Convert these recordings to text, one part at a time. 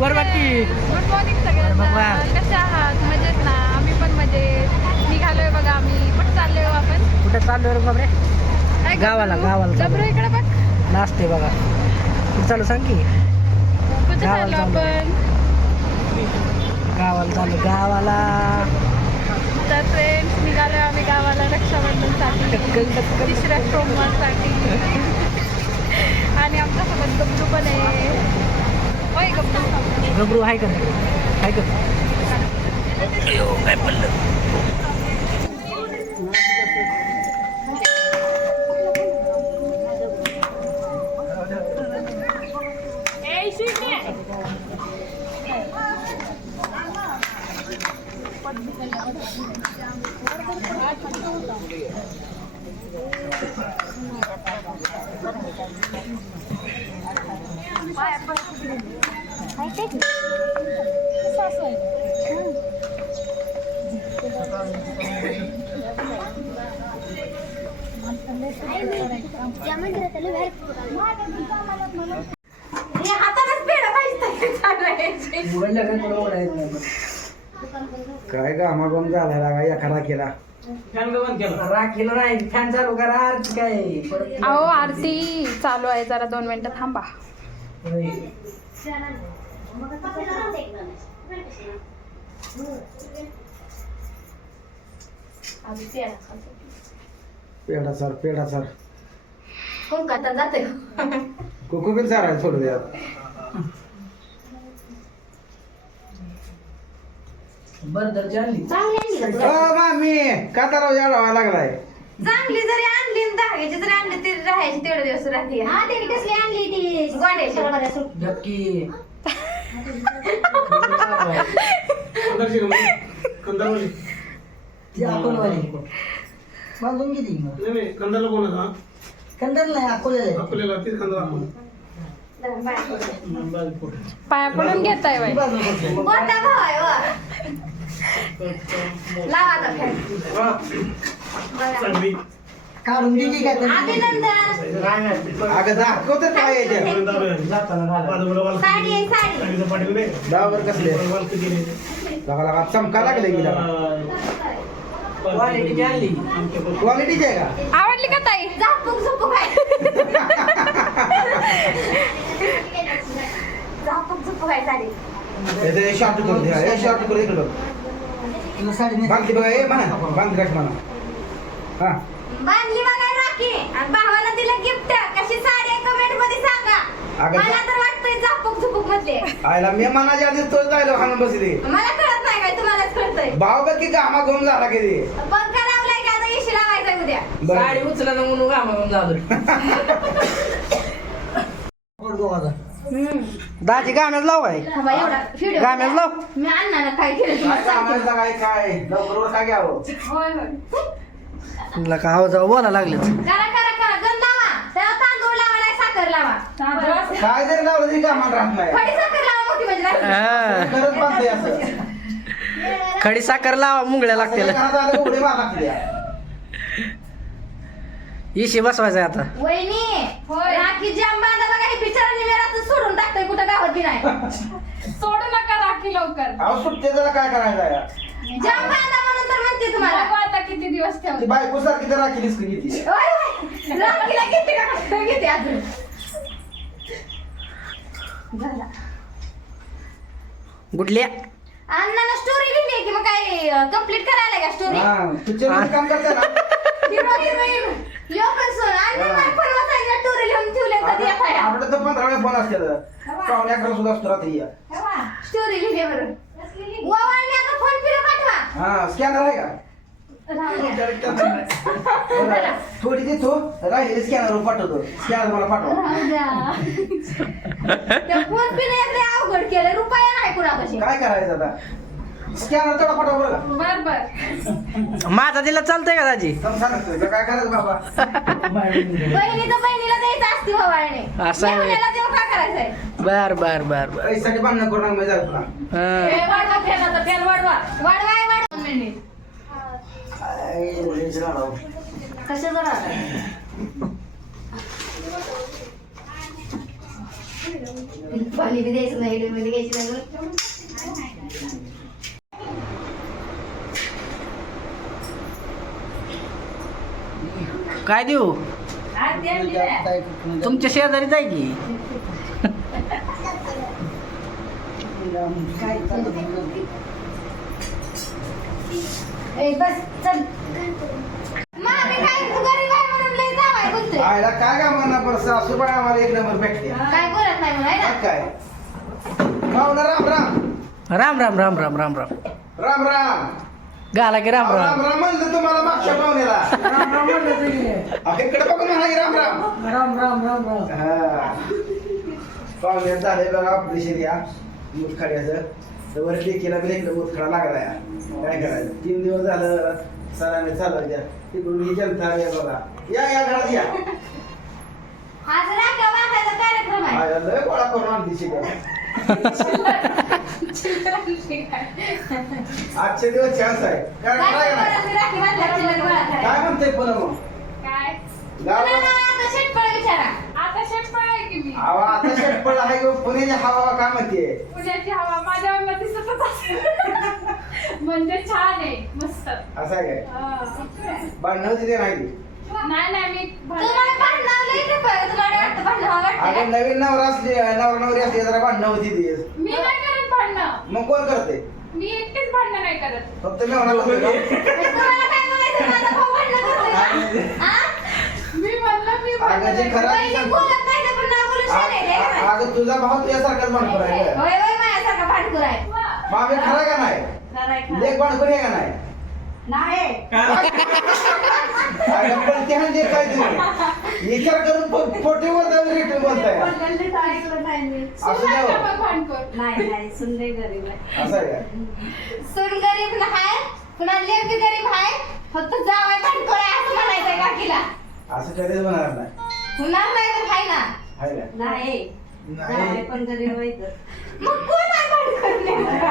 वर बाकी good morning सगळ्यांना. कसे आहात? मजेत ना? आम्ही पण मजेत. निघालोय बघा आम्ही. कुठं चाललोय हो आपण? कुठे चाललो रे बाबरे? गावाला गबरू इकडे बघ. नाचते बघा. कुठं चालू सांग की. कुठं चाललो आपण? गावाला चालू गावाला. तर फ्रेंड्स निघालोय आम्ही गावाला रक्षाबंधनसाठी, तिसऱ्या सोमवारसाठी. आणि आमच्यासोबत गबरू पण आहे. होय गबरू. गबरू आहे का नाही? आहे का? काय पडलं? काय का आमागम झाला लागा एका राखीला. राखीला नाही, फॅन चालू करा. आरती काय अहो आरती चालू आहे, जरा 2 मिनिटं थांबा. पेढा सर पेढा सर कोण करता जाते कुकू बिल सर आहे थोडं द्या. बरं तर चालली. मामी काताराव याडवा लागलाय. चांगली जरी आणली आणि दहावीची जरी आणली तरी राहायची तेवढे दिवस राहते. हा त्यांनी कसली आणली ती गोंड्याची. नक्की ती अकोलवाली बांधून किती कंदाला कोण होता? कंदर नाही अकोल्याला. आपल्याला तीच कंदाला आपण पाया पडून घेताय बाई. मोठा भाऊ आहे वा. लावा आता फॅन. चांगली काढून दिली का त्यांनी? अभिनंदन. अगं दाखवत काय येते साडी आहे साडी. दावर कसले लगा लगा चमका लागले की लगा. क्वालिटीची आणली. क्वालिटीचे आहे का? आवडली का ताई? झापूक झुपूक आहे. झापूक झुपूक आहे साडी. याचं शॉर्ट करून द्या. हे शॉर्ट करून इकडं तुला साडी नाही बांधली बघा. हे म्हणा बांधली कश म्हणा. हा बांधली बघा राखी आणि भावाला दिलं गिफ्ट. कशी साडी आहे कमेंट मध्ये सांगा. अगं मला तर वाटतंय झापूक झुपूक मधले. आयला मी मनाच्या आधी तोच जायला हाणून बसली. मला कळत नाही काय, तुम्हालाच कळतंय. भाव बघ की गामा घुम झाला किती. पंखा लावलाय का आता इशी लावायचा उद्या. साडी उचला ना म्हणून गामागून जाऊ. दाजी गाम्याच लाव काय? थांबा, एवढा व्हिडिओ गाम्याच लाव. मी अण्णाला काय केलं काय तुम्हाला सांगते. कामाचं काय काय लवकर काय घ्यावं. होय होय. तुला का आवाज बोला लागले. करा करा करा गंध लावा. त्याला तांदूळ लावा नाही साखर लावा. काय जरी लावलं तरी कामाला राहत नाही. खडी साखर लावा मोठी म्हणजे राहते. करत बसते असं. खडी साखर लावा मुंगळ्या लागतील. घरात आलं उडी मार लागते. इशी बसवायचं आता. वहिनी राखी जाम बांधा बघा. हे बिचारांनी मी रात्र सोडून टाकतोय कुठं गावात बी नाही. सोडू नका राखी लवकर. अहो सुट्टे जरा काय करायचं आहे? जाम बांधा म्हणून तर म्हणते तुम्हाला. बघू आता किती दिवस ठेव. ती बायको सारखी तर राखीलीच की किती. होय होय. राखीला किती का कसं घेते अजून. झाला. गुडल्या अण्णाला स्टोरी लिहिली की मग काय कम्प्लीट करायला का स्टोरी. हा पिक्चर मध्ये काम करते ना. हिरो हिरोईन लोकल सोन आणि मला परवा सांगितलं स्टोरी लिहून ठेवले कधी येत आहे. आपलं तर 15 वेळा फोन असते. पाहुणे 11 सुद्धा असतो रात्री. स्टोरी लिहिले बरं. वावाळने आता फोन पे पाठवा. हा स्कॅनर आहे का? थोडी दे तो राहिले स्कॅनर पाठवतो. स्कॅनर मला पाठवा. त्या फोन पे ने अवघड केलं. रुपया नाही कुणापाशी. काय करायचं आता? स्कॅनर तेवढा पाठवा बरं का. बर बर. माझा दिला चालतंय का दाजी? सांगतोय काय करायचं बाबा. बहिणीला द्यायचं असते वावाळने. असं आहे. मेहुण्याला देऊ काय करायचंय. बर बर बर बर. पैशासाठी भांडण करून मजा तुला. हा. वाढवा फॅनाचा फॅन वाढवा. वाढवाय वाढवा. कशाचं राहत. पाणी बी द्यायचं नाही मध्ये घ्यायची लागलं. काय देऊ तुमच्या शेजारी जाय की ए बस चल मामी काय तू गरीब आहे म्हणून लय जावाय बोलतोय. आयला काय का म्हणा पण सासूबाई आम्हाला एक नंबर भेटते काय बोलत नाही म्हणून आहे ना. काय पाहुणा राम राम राम राम राम राम राम राम राम राम गाला की राम राम राम राम म्हणलं तुम्हाला मागच्या पाहुण्याला अहो, इकडे बघून म्हणा की राम राम राम राम राम राम हा पाहुण्यात झालंय बघा ऑपरेशन या मुतखड्याचं तर वर लेकीला बी इकडे मुतखडा लागलाय काय करायचं 3 दिवस झालं सरांनी चालवायच्या तिकडून ही जनता आहे बघा या घरात या आज राख्या बांधायचा कार्यक्रम आहे. आयला लय गोळा करून आणली शिकाय आजचे दिवस चान्स आहे काय काय करायचं नाही? बोलत मी राखी बांधल्या चिल्लर गोळा करायला. काय म्हणते पण मग काय गावात तुला ना आता शेटपळ विचारा. आता शेतफळ आहे की मी हवा आता शेटपळ आहे किंवा पुण्याची हवा काय म्हणते पुण्याची हवा माझ्या अंगात दिसतच असेल. म्हणजे छान आहे मस्त. असं आहे काय हा. भांडण होती ते नाही नाही नाही मी तुम्हाला भांडणं लई कृपया. तुम्हाला वाटतं भांडणं वाटतं अगं का? नवीन नवरा असली नवरा नवरी असली जरा भांडणं होती ती मी नाही करत भांडणं. मग कोण करते मी एकटीच भांडणं नाही करत. फक्त मी होणार तुम्हाला काय म्हणायचं? माझा भाऊ भांडणं करतोय का? हा? मी म्हणलं मी अगं भांडणं जे नाही खरं करत. वहिनी बोलत नाही तर पण नाव बोलू शकत नाही का? अगं तुझा भाऊ तुझ्यासारखाच भांडखोर आहे गं. होय होय माझ्यासारखा भांडखोर आहे. मग आम्ही खरा का नाही खरंय, खरंय. लेख भांडखोर आहे का नाही नाही. अगं पण ते म्हणजे काय तुम्ही विचार करून फोटो बोलताय रिटर्न बोलताय बोललेलं तर ऐकलं नाही मी. असं नाही सुनायला हो. पण भांडखोर. नाही नाही सुनले गरीब आहे. असं आहे का सून गरीब नाही पुन्हा लेक बी गरीब आहे. फक्त जावई भांडखोर आहे असं म्हणायचंय काकीला. असं कधीच होणार नाही होणार नाही तर आहे ना. आहे का नाही नाही पण गरीब आहे तर. मग कोण आहे भांडखोर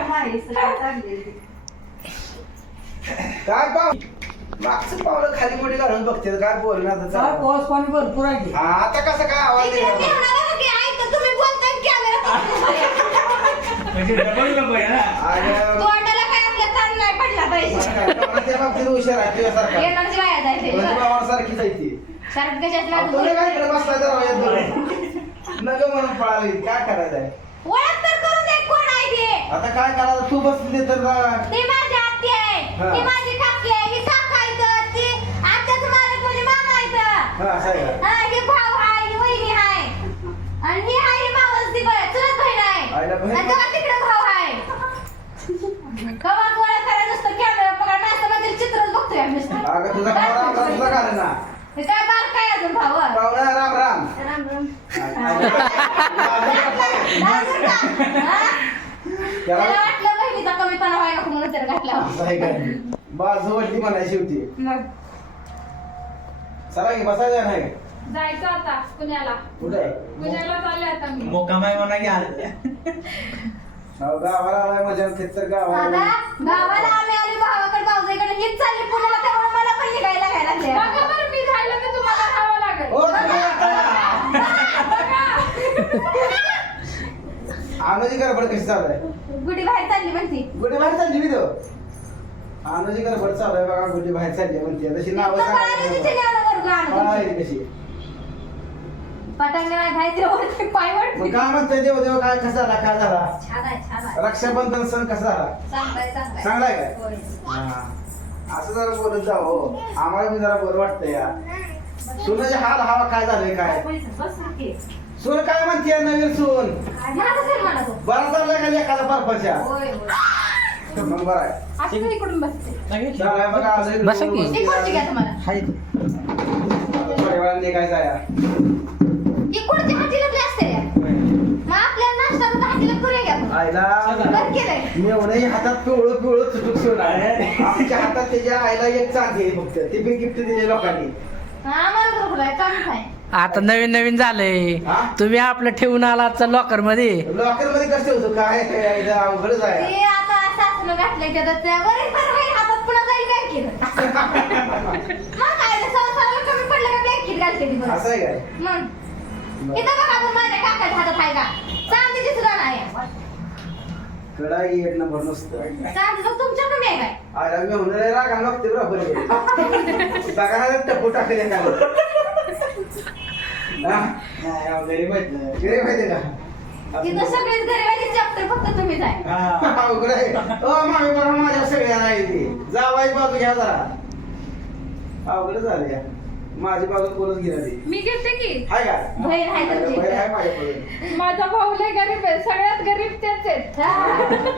नाही सगळं चांगली. काय पाव मागचं पावलं खाली मोठी घालून बघते काय बोलणार आता काय चालू. पाऊस पाणी भरपूर आहे की. हा, आता कसं काय आवाज इकडे येणार? मेहुणा बघा की ऐकतं तुम्ही बोलताय कॅमेरा अगं, तोंडाला काय आपल्या ताण नाही पडला पाहिजे. त्या बाबतीत हुशार आहे तुझ्यासारखा येणारची वाया जायचे भावासारखी जायची शाळेत कशात लागू तुला काय इकडे बसला तर आवाज येतो. नग म्हणून पळाली काय करायचंय ओळख तर करून दे कोण आहे ते. आता काय करायचं तू बसली तर ती माझी आत्या आहे. हा. ती माझी काकी आहे. ही काका आहे. ती आत्याचं मालक म्हणजे मामा आहे. हा असं आहे का? हा, ही भाऊ आहे. ही वहिनी आहे. आणि ही आहे ही मावस ती चुलत बहीण आहे. आईला बहीण? आणि तेव्हा तिकडे भाऊ आहे. कवा गोळा करा नुसतं कॅमेरा पकड नाही मधील चित्रच बघतोय आम्ही नुसतं. अगं तुझा भाऊ राम राम तुला घाले ना हे काय बार काय अजून भाऊ पाहुणा राम राम राम राम. त्याला त्याला वाटलं बहिणीचा कमीपणा व्हायला म्हणून तर घातला. असं आहे काय बाजू वडली म्हणायची होती मग चला की बसायचं नाही जायचं आता पुण्याला. कुठे पुण्याला चालले आता मी. मोकामाई म्हणा की गावाला आलाय माझ्या तर गावाला दादा गावाला आम्ही आली भावाकडे भाऊजाईकडे हीच चालली पुण्याला त्यामुळे मला पण निघायला घ्यायला लागले. बघा बरं मी खायला तर तुम्हाला खावं लागेल. हो, अनुजी गडबड कशी चालू आहे गुढी बाहेर चालली म्हणती. गुढी बाहेर चालली मी तो अनुजी गडबड चालू आहे बघा गुढी बाहेर चालली म्हणते तशी नाव इथनं पळाली तिथे न्यायला वर्ग आणून. कशी पटांगण आहे बाहेर वरती पाय मग वरती. काय म्हणते देव देव काय कसा झाला काय झाला छान आहे छान आहे. रक्षाबंधन सण कसा झाला चांगलाय चांगलाय. चांगलाय काय होय. हा. असं जरा बोलत जाऊ हो आम्हाला मी जरा बरं वाटतंय या सुनाचे हाल हवा काय झालंय काय बस की. सून काय म्हणते नवीन सून माझं सर म्हणा तू. बरा चाललाय का एखादा परपंचा होय होय. मग बरं आहे असं इकडून बसते. चालू आहे बघा अजून बसा की. ही कोणती घ्या तुम्हाला? थोड्या वेळाने निघायचं आहे ही कोणती हातीला असते रे? मग आपल्याला नाश्ता तर हातीला करूया घ्या आपण. आईला बरं केलंय. मेवणंही हातात पिवळं पिवळं चुटूक शिवून आहे आमच्या हातात त्याच्या आईला एक चांदी आहे फक्त ती बी गिफ्ट दिली लोकांनी आम्हाला तर कुठं आहे, चांगलंच आहे. आता नवीन नवीन झालंय हा? तुम्ही आपलं ठेवून आलात लॉकर मध्ये. लॉकर मध्ये कसं होतं काय काय इथं अवघडच आहे ते आता सासूनं घातलंय त्याच्यात त्या बरेच बरं होईल हातात पुन्हा जाईल बँकेत. मग काय ते संसाराला कमी पडलं का बँकेत घालते ती बरं. असं आहे काय मग इथं बघा पण माझ्या काकाच्या हातात आहे का चांदीची सुद्धा नाही कडाई एक नंबर नसतं चांदी तर तुमच्या कमी आहे काय आयला मी होणार आहे रागा नसते बरोबर बघा टप्पू टाकले गरीब माहिती का तिथं सगळेच गरीब चॅप्टर फक्त तुम्हीच आहे अवघड आहे मामी बघा माझ्या सगळ्या नाही ती जावाई बाजू घ्या जरा अवघड झालं या माझी बाजू कोणच घेणार ती मी घेते की हाय का बहीण आहे तुमची बहीण आहे माझ्याकडे माझा भाऊ लय गरीब आहे सगळ्यात गरीब तेच आहेत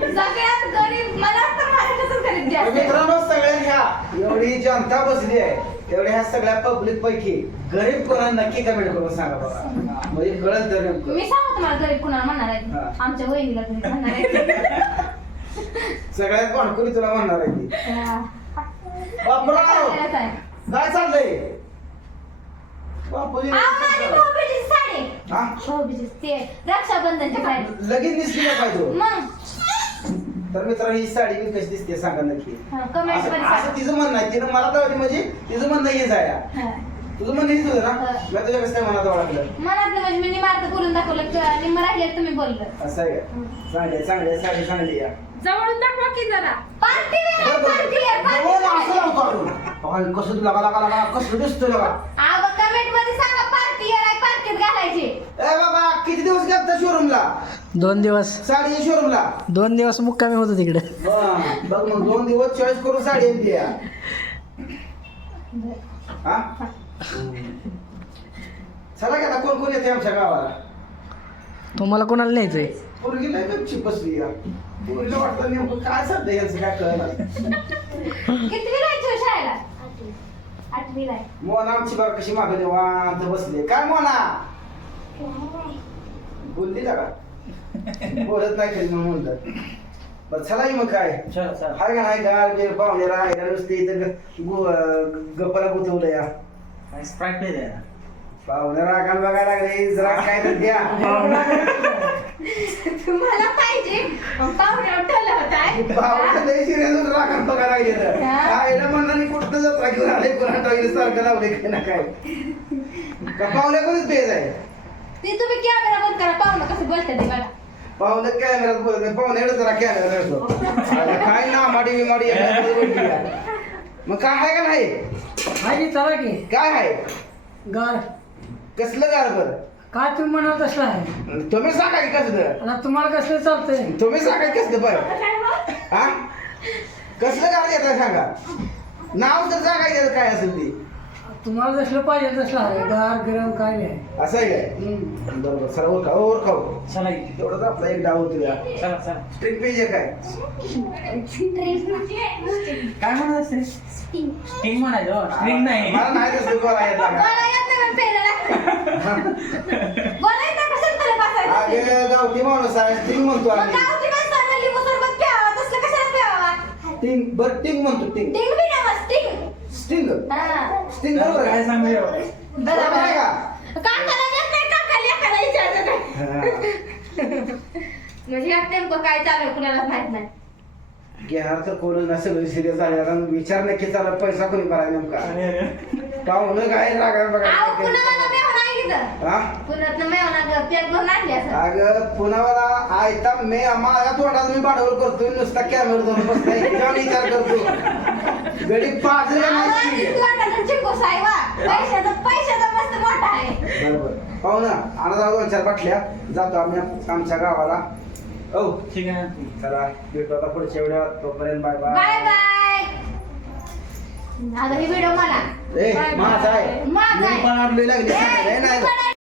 सगळ्यात गरीब मला तर माझ्याकडून गरीब द्यायचं मित्रांनो सगळ्यांच्या एवढी जनता बसली आहे एवढ्या ह्या सगळ्या पब्लिक पैकी गरीब कोणा नक्की कमेंट करून सांगा बघा म्हणजे कळत तर नेमकं मी सांगतो तुम्हाला गरीब कुणाला म्हणणार आहे हा. आमच्या वहिनीला तुम्ही म्हणणार आहे सगळ्यात कोणकोणी तुला म्हणणार आहे ती बापराव चांगलंच आहे. काय चाललंय बापूजी अहो, माझी भाऊबीजेची साडी हा भाऊबीजेची ते रक्षाबंधनची साडी लगेच दिसली का पाहिजे मग तर मित्रांनो ही साडी मी कशी दिसते सांगा नक्की कमेंट असं मध्ये असं तिचं म्हणणं आहे तिनं मला तर म्हणजे तिचं म्हणणं हेच आहे सांगा. तुझं म्हणणं हेच होतं ना हा. मी तुझ्या कसं काय मनात ओळखलं मनातलं म्हणजे मी निमार्थ बोलून दाखवलं निम्म राहिले तुम्ही बोललं असं आहे का चांगली चांगली साडी चांगली या जवळून दाखवा की जरा party wear, party wear, party हो, असं वेअर. लावतो आपण कसं तुला लागा कसं दिसतो लागा अहो, कमेंट मध्ये सांगा पार्टी वेअर आहे पार्टीत घालायची ए बाबा किती दिवस गेलता शोरूमला 2 दिवस साडी शोरूमला 2 दिवस मुक्कामी होतो तिकडे बघ मग 2 दिवस चॉईस करून साडी आणली या हा चला की आता कोण कोण येते आमच्या गावाला तुम्हाला कोणाला न्यायचंय पोरगी नाही गपचीप बसली या पोरीला वाटतं नेमकं काय चाललंय यांचं काय कळलं कितवीला आहे तू शाळेला 8वीला आहे. मोना आमची बघा कशी मागं निवांत बसली काय मोना बोलली का बोलत नाही कधी म्हणून म्हणतात बरं चला की मग काय हाय का नाही गार बिर पाहुणे राहायला नुसते इथं गप्पाला गुतवलं या पाहुणे रागाला बघायला लागले जरा काय तर द्या तुम्हाला पाहिजे पाहुण्यावर ठेवलं होतं पाहुणे लय सिरियस रागाला बघायला लागले तर आईला म्हणलं कुठं जत्रा घेऊन आले कोणा टाकले सारखं लावले काय ना काय का पाहुण्या कोणीच बेज आहे ते तुम्ही कॅमेरा बंद करा पाहुणं कसं बोलतात ते बघा पाहुणे कॅमेरात बोलत नाही पाहुणे जरा कॅमेरा असतो काय ना माडी बिमाडी मग काय आहे का नाही हाय चला की काय आहे गार कसलं गार बर काय तुम्ही म्हणाल तसं आहे तुम्ही सांगा की कसलं आता तुम्हाला कसलं चालतंय तुम्ही सांगा की कसलं बर हा कसलं गार येत सांगा नाव तर सांगायचं काय असेल ते तुम्हाला जसलं पाहिजे तसलं आहे गार गरम काय नाही असं आहे काय बरोबर चला ओळखाऊ चला तेवढंच आपला एक डाव होतो स्ट्रिक पेज काय काय म्हणत असते स्टिंग म्हणायचं स्ट्रिंग नाही मला नाही तसं बोला येत लागा. बोला येत नाही मग पेराला. बोला येत नाही कशाला तुला बसायचं? अगे गावठी माणूस आहे स्टिंग म्हणतो मग आम्ही गावठी माणसानं लिंबू सरबत प्यावं, तसलं कशाला प्यावं? टिंग बर टिंग म्हणतो टिंग टिंग बी नव्हं, स्टिंग. स्टिंग हा. स्टिंग बरोबर आहे बरोबर आहे का काकाला देत नाही, काकाला एखादा विचारत नाही. हा. म्हणजे यात नेमकं काय चालू आहे कुणालाच माहित नाही. घेणार तर कोण ना सगळं सिरियस झाले आता विचार नक्की चालला पैसा कोणी भरायला नेमका पाहुणं काय रागा अहो, बघा पुण्याला मेहून आहे इथं. हा पुण्यातनं मेहून पेट भरून आणली असं. अगं पुण्यावाला आयता मी माझ्या तोंडात मी भांडवल करतोय नुसता कॅमेरा धरून बसताय त्याच्यावर विचार करतो गडी पाजले आवाज नाही इतका वाटायचा चिंगूस आहे वा. पैशाचा मस्त मोठा आहे. बरोबर पाहू ना आणा जाऊ 2-4 बाटल्या जातो आम्ही आमच्या गावाला ओ ठीक आहे चला भेटू आता पुढच्या वेळेला तोपर्यंत बाय बाय बाय बाय. आता ही व्हिडिओ मला ए माझा आहे माझा आहे. मी पण आणलोय लागली ए, नाही तू पण